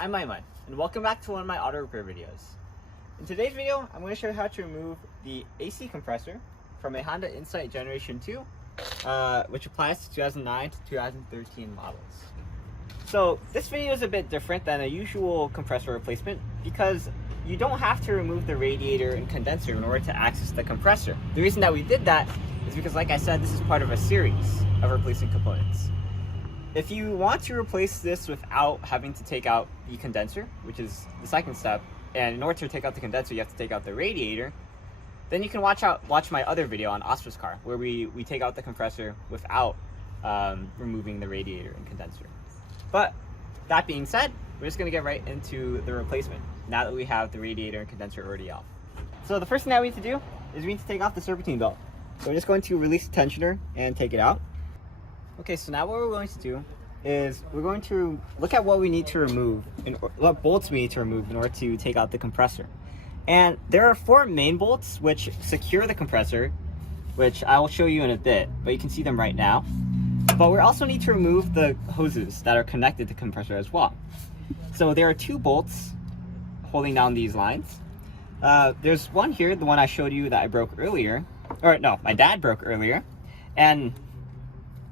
I'm Aiman, and welcome back to one of my auto repair videos. In today's video, I'm going to show you how to remove the AC compressor from a Honda Insight Generation 2, which applies to 2009 to 2013 models. So this video is a bit different than a usual compressor replacement because you don't have to remove the radiator and condenser in order to access the compressor. The reason that we did that is because, like I said, this is part of a series of replacing components. If you want to replace this without having to take out the condenser, which is the second step, and in order to take out the condenser you have to take out the radiator, then you can watch my other video on Oscar's car where we take out the compressor without removing the radiator and condenser. But that being said, we're just going to get right into the replacement now that we have the radiator and condenser already off. So the first thing that we need to do is we need to take off the serpentine belt. So we're just going to release the tensioner and take it out. Okay, so now what we're going to do is we're going to look at what we need to remove, what bolts we need to remove in order to take out the compressor. And there are 4 main bolts which secure the compressor, which I will show you in a bit, but you can see them right now. But we also need to remove the hoses that are connected to the compressor as well. So there are 2 bolts holding down these lines. There's one here, the one I showed you that I broke earlier, or no, my dad broke earlier. And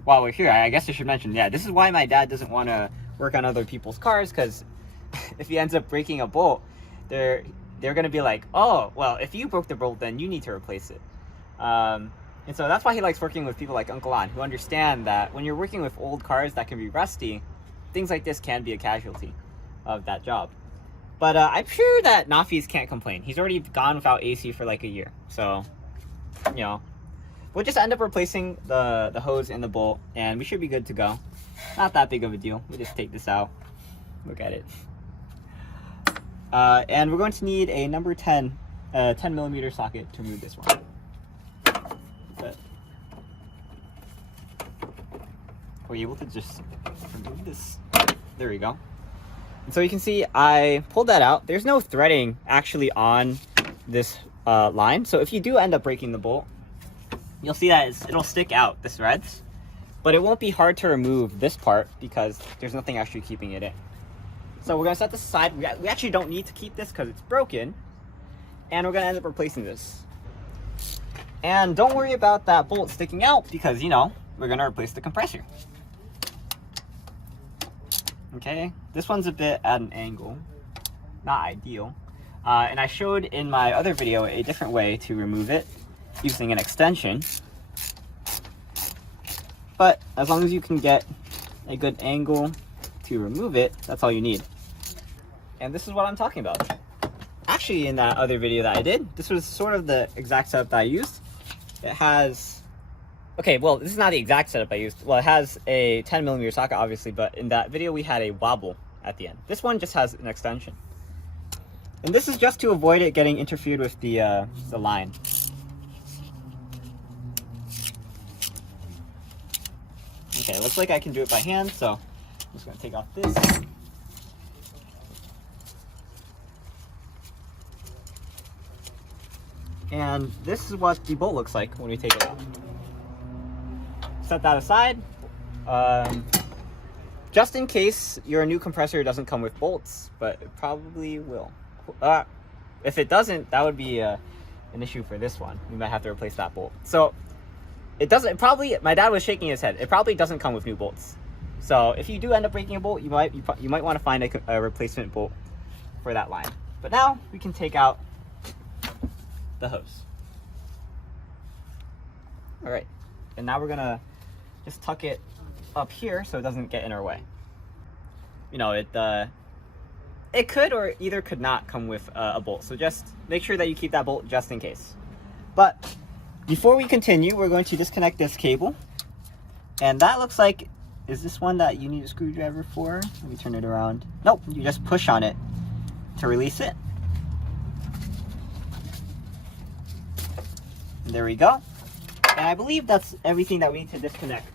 while we're here, I guess I should mention, yeah, this is why my dad doesn't want to work on other people's cars, because if he ends up breaking a bolt, they're going to be like, oh, well, if you broke the bolt, then you need to replace it. And so that's why he likes working with people like Uncle An, who understand that when you're working with old cars that can be rusty, things like this can be a casualty of that job. But I'm sure that Nafis can't complain. He's already gone without AC for like a year. So, you know, we'll just end up replacing the hose and the bolt, and we should be good to go. Not that big of a deal. We'll just take this out. Look at it. And we're going to need a number 10 10mm socket to remove this one. But are we able to just remove this? There we go. And so you can see I pulled that out. There's no threading actually on this line. So if you do end up breaking the bolt, you'll see that it'll stick out, the threads. But it won't be hard to remove this part because there's nothing actually keeping it in. So we're going to set this aside. We actually don't need to keep this because it's broken. And we're going to end up replacing this. And don't worry about that bolt sticking out because, you know, we're going to replace the compressor. Okay, this one's a bit at an angle, not ideal. And I showed in my other video a different way to remove it using an extension. But as long as you can get a good angle to remove it, that's all you need. And this is what I'm talking about. Actually, in that other video that I did, this was sort of the exact setup that I used. It has, okay, well, this is not the exact setup I used. Well, it has a 10mm socket, obviously, but in that video we had a wobble at the end. This one just has an extension. And this is just to avoid it getting interfered with the line. Okay, looks like I can do it by hand, so I'm just going to take off this. And this is what the bolt looks like when we take it off. Set that aside. Just in case your new compressor doesn't come with bolts, but it probably will. If it doesn't, that would be an issue for this one. We might have to replace that bolt. So it doesn't, probably, my dad was shaking his head. It probably doesn't come with new bolts. So if you do end up breaking a bolt, you might want to find a replacement bolt for that line. But now we can take out the hose. All right, and now we're gonna just tuck it up here so it doesn't get in our way. You know, it could or either could not come with a bolt, so just make sure that you keep that bolt just in case. But before we continue, we're going to disconnect this cable, and that looks like, is this one that you need a screwdriver for? Let me turn it around. Nope, you just push on it to release it. And there we go. And I believe that's everything that we need to disconnect.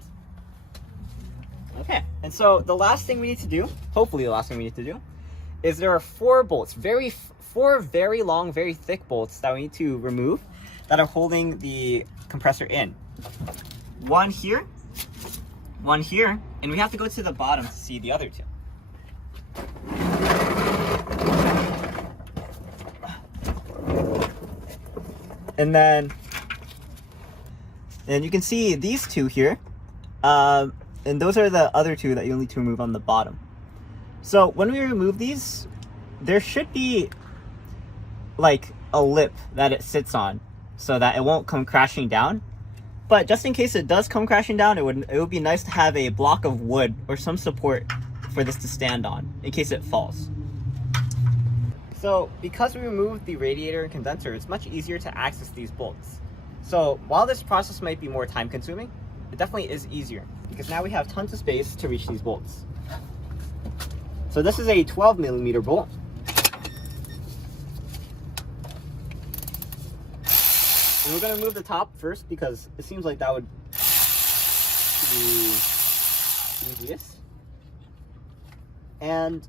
Okay, and so the last thing we need to do, hopefully the last thing we need to do, is there are 4 bolts, 4 very long, very thick bolts that we need to remove that are holding the compressor in. One here, and we have to go to the bottom to see the other 2. And then, and you can see these two here, and those are the other two that you'll need to remove on the bottom. So when we remove these, there should be like a lip that it sits on so that it won't come crashing down. But just in case it does come crashing down, it would be nice to have a block of wood or some support for this to stand on in case it falls. So because we removed the radiator and condenser, it's much easier to access these bolts. So while this process might be more time consuming, it definitely is easier because now we have tons of space to reach these bolts. So this is a 12mm bolt. And we're going to remove the top first because it seems like that would be easiest. And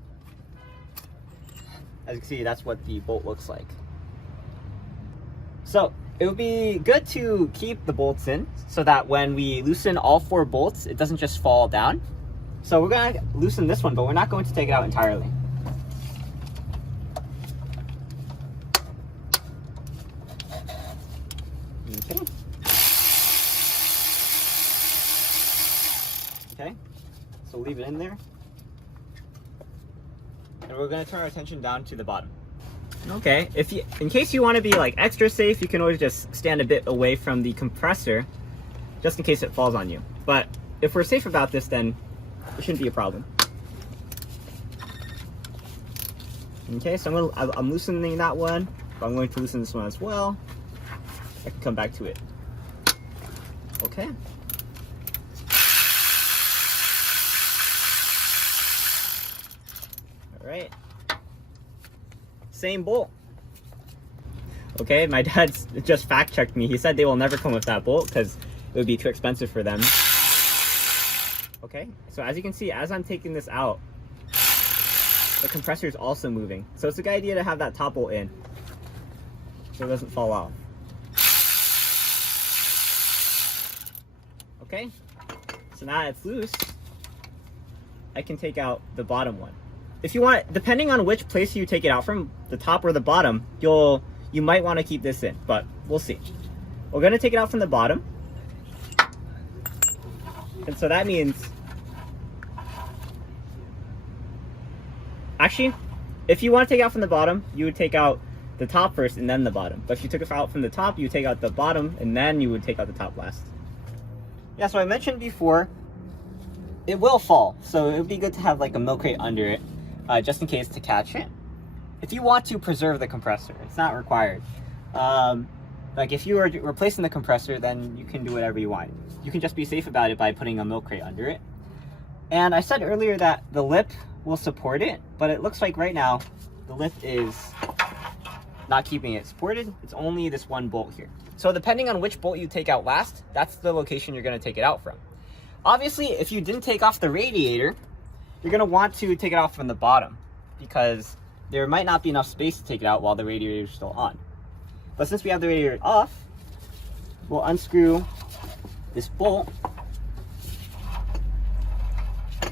as you can see, that's what the bolt looks like. So it would be good to keep the bolts in so that when we loosen all 4 bolts, it doesn't just fall down. So we're going to loosen this one, but we're not going to take it out entirely. Okay. Okay, so leave it in there. And we're going to turn our attention down to the bottom. Okay, in case you want to be like extra safe, you can always just stand a bit away from the compressor just in case it falls on you. But if we're safe about this, then it shouldn't be a problem. Okay, so I'm loosening that one, but I'm going to loosen this one as well. I can come back to it. Okay. All right. Same bolt. Okay, my dad just fact checked me. He said they will never come with that bolt because it would be too expensive for them. Okay, so as you can see, as I'm taking this out, the compressor is also moving. So it's a good idea to have that top bolt in so it doesn't fall off. Okay, so now it's loose, I can take out the bottom one. If you want, depending on which place you take it out from, the top or the bottom, you might want to keep this in, but we'll see. We're going to take it out from the bottom. And so that means, actually, if you want to take it out from the bottom, you would take out the top first and then the bottom. But if you took it out from the top, you would take out the bottom and then you would take out the top last. Yeah, so I mentioned before, it will fall. So it would be good to have like a milk crate under it, just in case to catch it. If you want to preserve the compressor, it's not required. Like if you are replacing the compressor, then you can do whatever you want. You can just be safe about it by putting a milk crate under it. And I said earlier that the lip will support it, but it looks like right now the lip is not keeping it supported. It's only this one bolt here. So depending on which bolt you take out last, that's the location you're going to take it out from. Obviously, if you didn't take off the radiator, you're going to want to take it off from the bottom because there might not be enough space to take it out while the radiator is still on. But since we have the radiator off, we'll unscrew this bolt,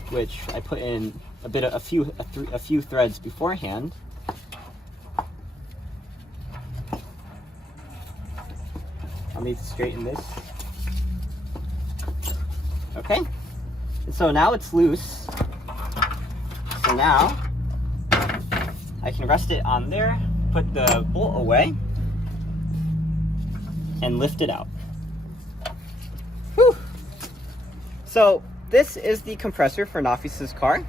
which I put in a few threads beforehand. I'll need to straighten this. Okay, and so now it's loose. So now I can rest it on there, put the bolt away, and lift it out. Whew. So this is the compressor for Nafis's car.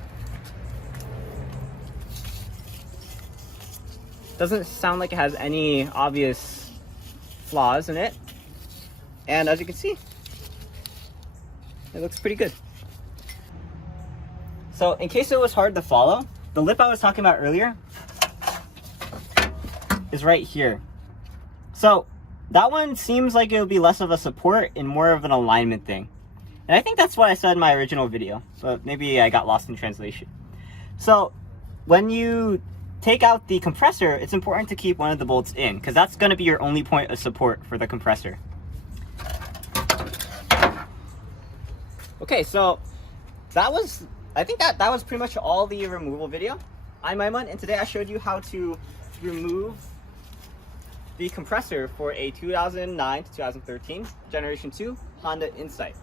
Doesn't sound like it has any obvious flaws in it. And as you can see, it looks pretty good. So in case it was hard to follow, the lip I was talking about earlier is right here. So that one seems like it would be less of a support and more of an alignment thing. And I think that's what I said in my original video, but maybe I got lost in translation. So when you take out the compressor, it's important to keep one of the bolts in because that's going to be your only point of support for the compressor. Okay, so I think that was pretty much all the removal video. I'm Aiman, and today I showed you how to remove the compressor for a 2009 to 2013 Generation 2 Honda Insight.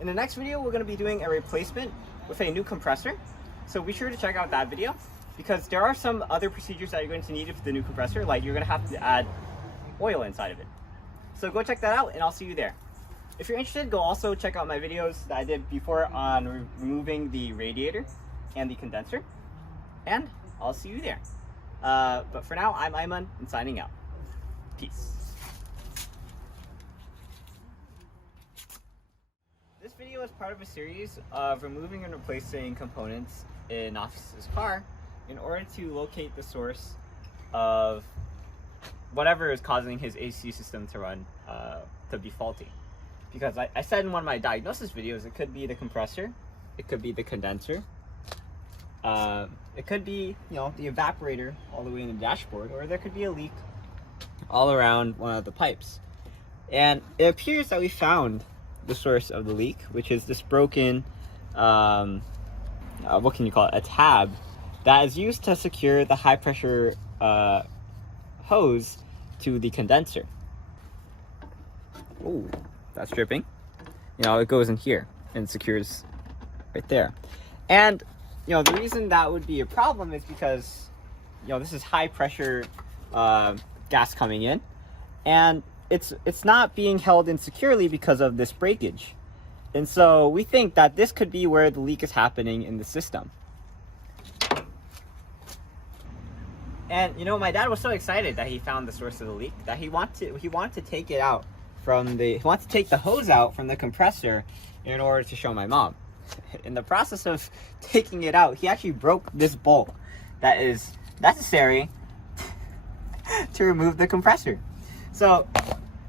In the next video, we're going to be doing a replacement with a new compressor. So be sure to check out that video because there are some other procedures that you're going to need with the new compressor, like you're going to have to add oil inside of it. So go check that out and I'll see you there. If you're interested, go also check out my videos that I did before on removing the radiator and the condenser. And I'll see you there. But for now, I'm Aiman and signing out. Peace. This video is part of a series of removing and replacing components in Nafis's car in order to locate the source of whatever is causing his AC system to run to be faulty. Because I said in one of my diagnosis videos, it could be the compressor, it could be the condenser, it could be, the evaporator all the way in the dashboard, or there could be a leak all around one of the pipes. And it appears that we found the source of the leak, which is this broken, what can you call it, a tab that is used to secure the high pressure hose to the condenser. Oh, that's dripping. It goes in here and secures right there. And the reason that would be a problem is because this is high pressure gas coming in, and it's not being held in securely because of this breakage. And so we think that this could be where the leak is happening in the system. And my dad was so excited that he found the source of the leak that he wanted to take it out he wanted to take the hose out from the compressor in order to show my mom. In the process of taking it out, he actually broke this bolt that is necessary to remove the compressor. So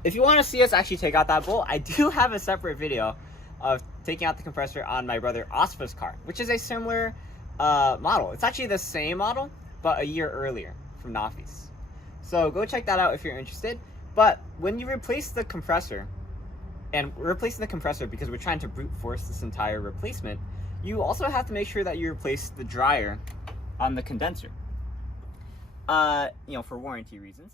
if you want to see us actually take out that bolt, I do have a separate video of taking out the compressor on my brother Asfa's car, which is a similar model. It's actually the same model, but a year earlier from Nafis. So go check that out if you're interested. But when you replace the compressor, and we're replacing the compressor because we're trying to brute force this entire replacement, you also have to make sure that you replace the dryer on the condenser, for warranty reasons.